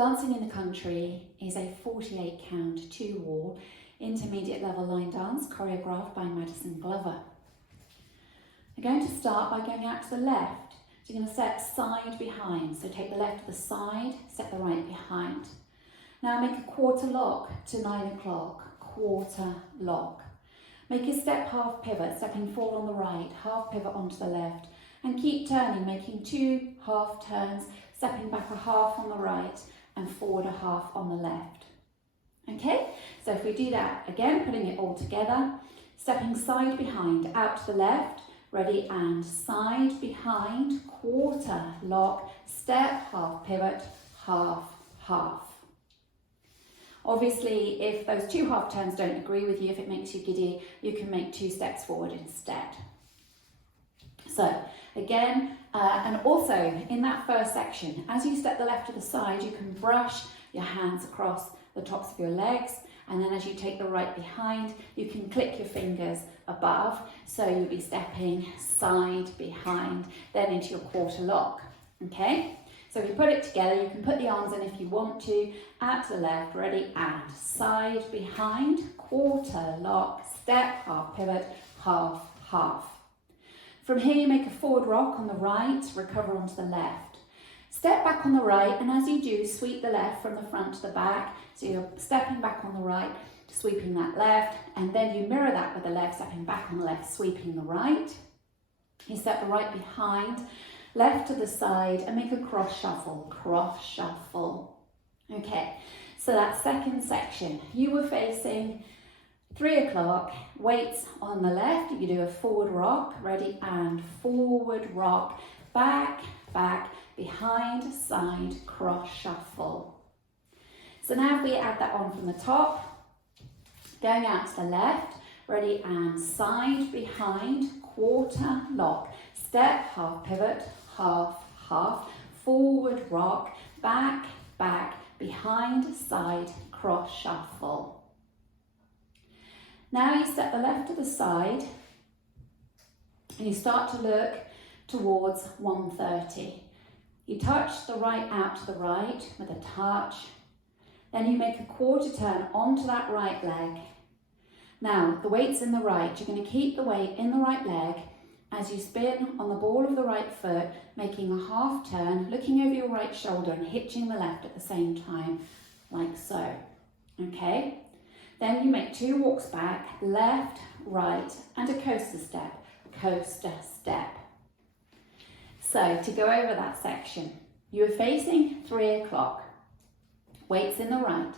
Dancing in the Country is a 48 count, 2 wall, intermediate level line dance choreographed by Maddison Glover. We're going to start by going out to the left. So you're going to step side behind. So take the left to the side, step the right behind. Now make a quarter lock to 9 o'clock, quarter lock. Make a step half pivot, stepping forward on the right, half pivot onto the left, and keep turning, making 2 half turns, stepping back a half on the right and forward a half on the left. Okay, so if we do that again, putting it all together, stepping side behind, out to the left, ready, and side behind, quarter lock, step, half pivot, half, half. Obviously, if those 2 half turns don't agree with you, if it makes you giddy, you can make 2 steps forward instead. So again, and also in that first section, as you step the left to the side, you can brush your hands across the tops of your legs, and then as you take the right behind, you can click your fingers above, so you'll be stepping side behind, then into your quarter lock, okay? So if you put it together, you can put the arms in if you want to, out to the left, ready, and side behind, quarter lock, step, half pivot, half, half. From here you make a forward rock on the right, recover onto the left. Step back on the right, and as you do, sweep the left from the front to the back. So you're stepping back on the right, sweeping that left, and then you mirror that with the left, stepping back on the left, sweeping the right. You step the right behind, left to the side, and make a cross shuffle, cross shuffle. Okay, so that second section, you were facing 3 o'clock, weights on the left, you do a forward rock, ready, and forward rock, back, back, behind, side, cross shuffle. So now if we add that on from the top, going out to the left, ready, and side behind, quarter lock, step, half pivot, half, half, forward rock, back, back, behind, side, cross shuffle. Now you step the left to the side and you start to look towards 130. You touch the right out to the right with a touch. Then you make a quarter turn onto that right leg. Now the weight's in the right. You're going to keep the weight in the right leg as you spin on the ball of the right foot, making a half turn, looking over your right shoulder and hitching the left at the same time, like so. Okay? Then you make 2 walks back, left, right, and a coaster step, coaster step. So to go over that section, you are facing 3 o'clock, weights in the right,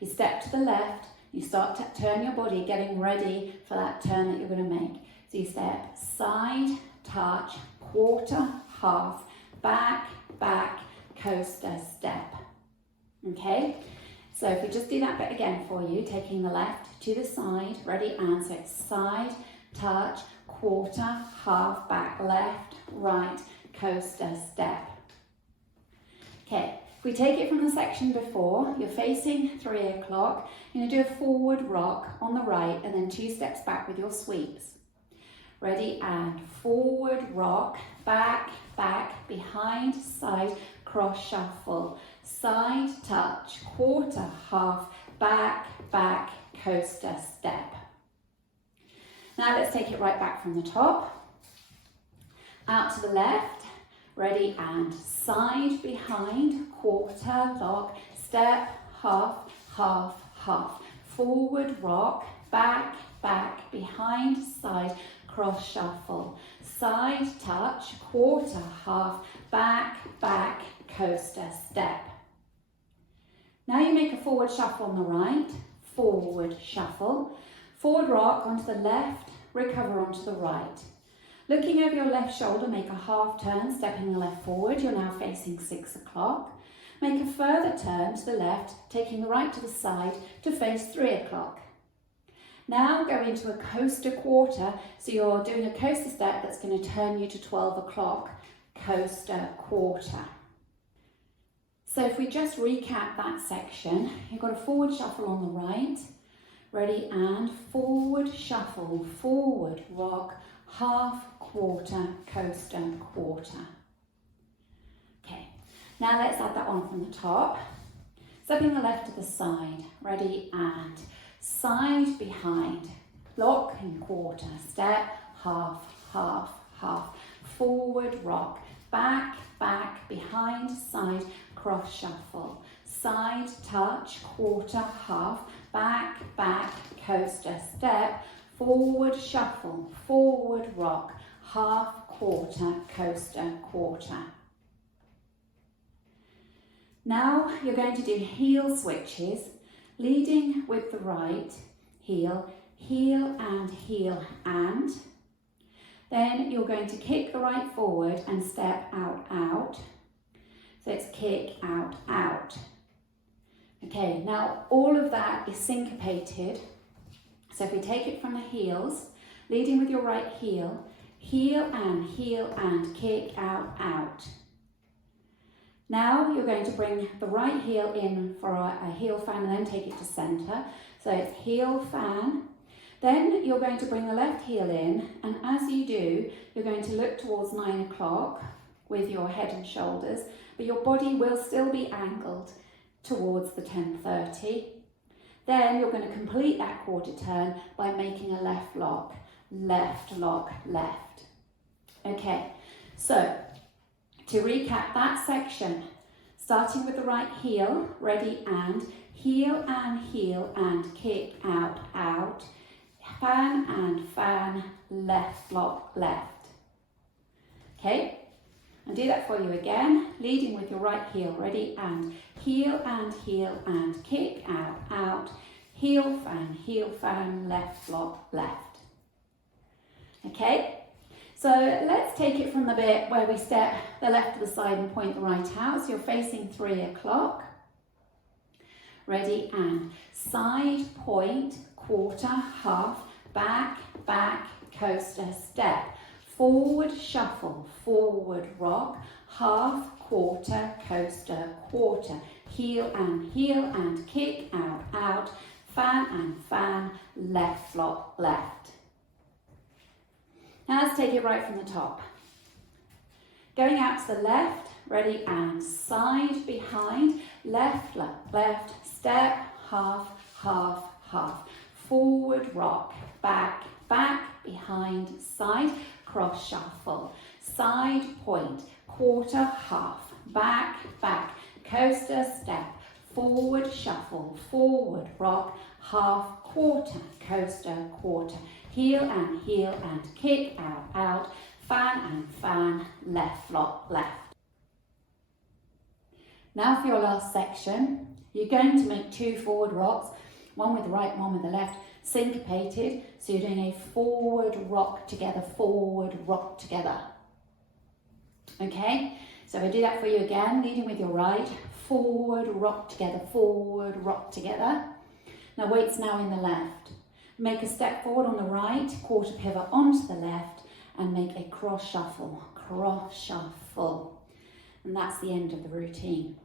you step to the left, you start to turn your body, getting ready for that turn that you're going to make. So you step side, touch, quarter, half, back, back, coaster step. Okay? So if we just do that bit again for you, taking the left to the side, ready, and so it's side, touch, quarter, half, back, left, right, coaster, step. Okay, if we take it from the section before, you're facing 3 o'clock, you're going to do a forward rock on the right and then 2 steps back with your sweeps. Ready, and forward rock, back, back, behind, side, cross shuffle, side, touch, quarter, half, back, back, coaster, step. Now let's take it right back from the top. Out to the left, ready, and side behind, quarter, lock, step, half, half, half, forward rock, back, back, behind, side, cross shuffle, side, touch, quarter, half, back, back, coaster, step. Now you make a forward shuffle on the right, forward shuffle, forward rock onto the left, recover onto the right. Looking over your left shoulder, make a half turn, stepping the left forward, you're now facing 6 o'clock. Make a further turn to the left, taking the right to the side to face 3 o'clock. Now go into a coaster quarter, so you're doing a coaster step that's going to turn you to 12 o'clock, coaster quarter. So if we just recap that section, you've got a forward shuffle on the right, ready, and forward shuffle, forward rock, half, quarter, coaster, quarter. Okay, now let's add that on from the top. Stepping the left to the side, ready, and side behind, lock and quarter, step, half, half, half, forward rock, back, back, behind, side, cross shuffle, side touch, quarter, half, back, back, coaster, step, forward shuffle, forward rock, half, quarter, coaster, quarter. Now you're going to do heel switches, leading with the right heel, heel and heel and. Then you're going to kick the right forward and step out, out. So it's kick, out, out. Okay, now all of that is syncopated. So if we take it from the heels, leading with your right heel, heel and kick, out, out. Now you're going to bring the right heel in for a heel fan and then take it to centre. So it's heel fan. Then you're going to bring the left heel in, and as you do, you're going to look towards 9 o'clock with your head and shoulders, but your body will still be angled towards the 10:30. Then you're going to complete that quarter turn by making a left lock, left. Okay, so to recap that section, starting with the right heel, ready, and heel and kick, out, out, fan, left lock, left. Okay, and do that for you again, leading with your right heel, ready, and heel and kick, out, out, heel fan, left lock, left. Okay. So let's take it from the bit where we step the left to the side and point the right out. So you're facing 3 o'clock. Ready, and side, point, quarter, half, back, back, coaster, step. Forward shuffle, forward rock, half, quarter, coaster, quarter. Heel and kick, out, out, fan, left lock, left. Now let's take it right from the top. Going out to the left, ready, and side behind, left, step, half, half, half. Forward rock, back, back, behind, side, cross shuffle. Side point, quarter, half, back, back, coaster, step. Forward shuffle, forward rock, half, quarter, coaster, quarter. Heel and kick, out, out, fan, left lock, left. Now for your last section, you're going to make 2 forward rocks, one with the right, one with the left, syncopated. So you're doing a forward rock together. Okay, so we do that for you again, leading with your right, forward rock together. Now weight's now in the left. Make a step forward on the right, quarter pivot onto the left, and make a cross shuffle. And that's the end of the routine.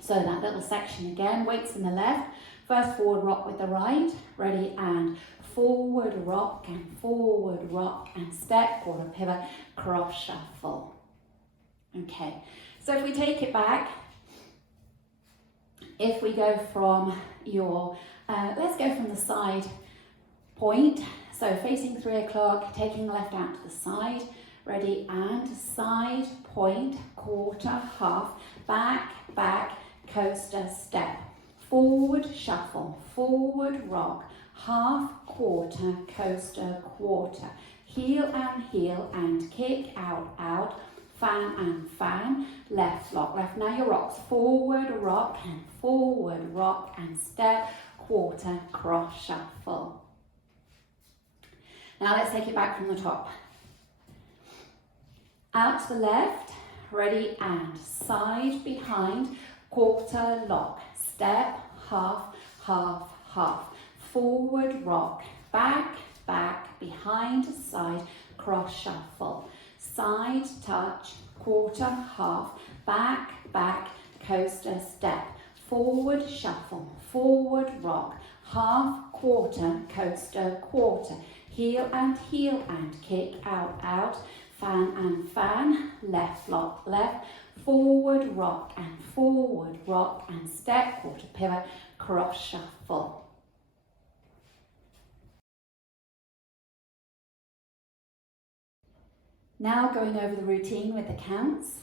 So that little section again, weights in the left, first forward rock with the right, ready, and forward rock and step, quarter pivot, cross shuffle. Okay, so if we take it back, if we go from your let's go from the side point. So facing 3 o'clock, taking the left out to the side, ready, and side point, quarter, half, back, back, coaster, step. Forward shuffle, forward rock, half, quarter, coaster, quarter. Heel and kick, out, out, fan, left lock, left. Now your rocks, forward rock and step, quarter, cross shuffle. Now let's take it back from the top. Out to the left, ready, and side behind, quarter lock, step, half, half, half. Forward rock, back, back, behind, side, cross shuffle. Side touch, quarter, half, back, back, coaster, step. Forward shuffle, forward rock, half, quarter, coaster, quarter. Heel and kick, out, out, fan, left lock, left. forward rock and step, quarter pivot, cross shuffle. Now going over the routine with the counts.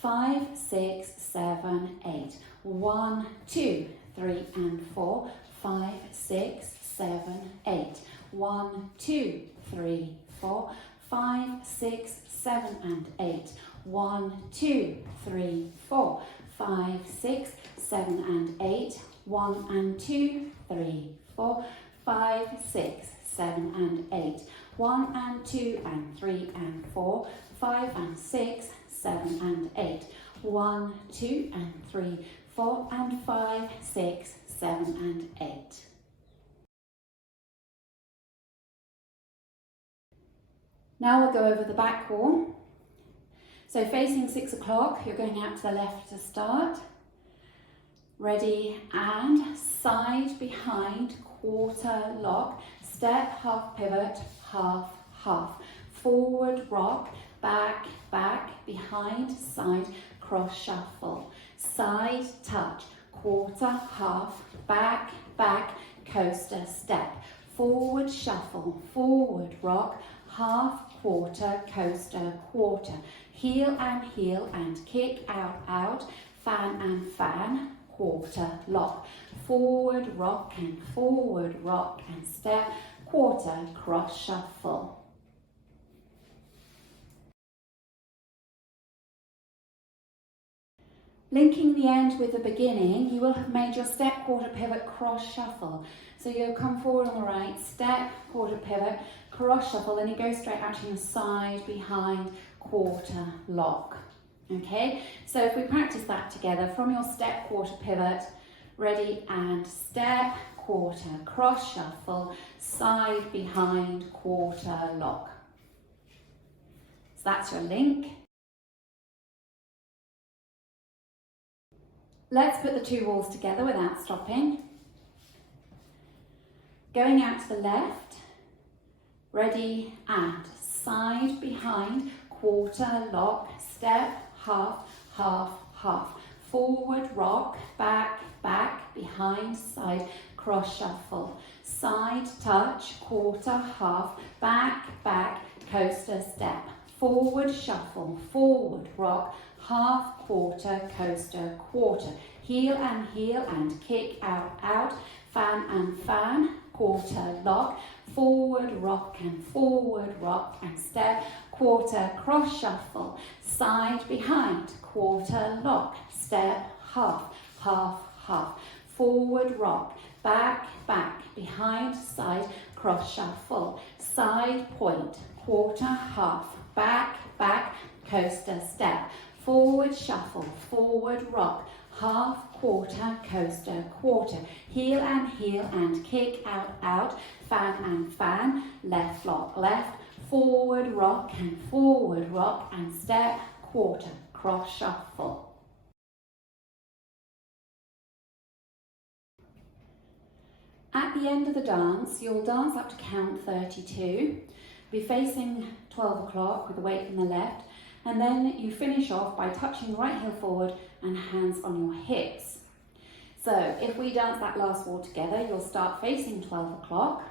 5, 6, 7, 8. 1, 2, 3 and 4. 5, 6, 7, 8. 1, 2, 3, 4. 5, 6, 7 and 8. 1, 2, 3, 4. 5, 6, 7 and 8. 1 and 2, 3, 4. 5, 6, 7 and 8. 1 and 2 and 3 and 4. 5 and 6, 7 and 8. 1, 2 and 3, 4 and 5, 6, 7 and 8. Now we'll go over the back wall. So facing 6 o'clock, you're going out to the left to start. Ready, and side, behind, quarter lock, step, half pivot, half, half. Forward rock, back, back, behind, side, cross shuffle. Side touch, quarter, half, back, back, coaster step. Forward shuffle, forward rock, half, quarter, coaster, quarter. Heel and kick, out, out, fan and fan, quarter lock. Forward rock and step, quarter, cross shuffle. Linking the end with the beginning, you will have made your step, quarter pivot, cross shuffle. So you'll come forward on the right, step, quarter pivot, cross shuffle, then you go straight out to your side, behind, quarter lock. Okay, so if we practice that together from your step, quarter pivot, ready, and step, quarter, cross shuffle, side, behind, quarter lock. So that's your link. Let's put the two walls together without stopping. Going out to the left, ready, and side, behind, quarter lock, step, half, half, half. Forward rock, back, back, behind, side, cross shuffle. Side touch, quarter, half, back, back, coaster step. Forward shuffle, forward rock, half, quarter, coaster, quarter. Heel and kick, out, out, fan and fan, quarter lock. Forward rock and step, quarter, cross shuffle. Side, behind, quarter lock, step, half, half, half. Forward rock, back, back, behind, side, cross shuffle. Side point, quarter, half, back, back, coaster step. Forward shuffle, forward rock, half, quarter, coaster, quarter. Heel and kick, out, out, fan and fan, left lock, left. Forward rock and step, quarter, cross shuffle. At the end of the dance, you'll dance up to count 32. Be facing 12 o'clock with the weight in the left, and then you finish off by touching the right heel forward and hands on your hips. So if we dance that last wall together, you'll start facing 12 o'clock.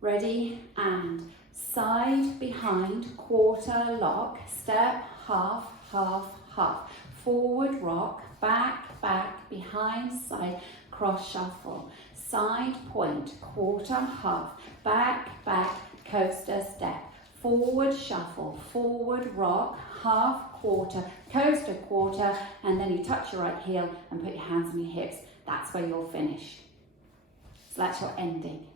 Ready, and side, behind, quarter lock, step, half, half, half. Forward rock, back, back, behind, side, cross shuffle. Side point, quarter, half, back, back, coaster step. Forward shuffle, forward rock, half, quarter, coaster, quarter, and then you touch your right heel and put your hands on your hips. That's where you'll finish. So that's your ending.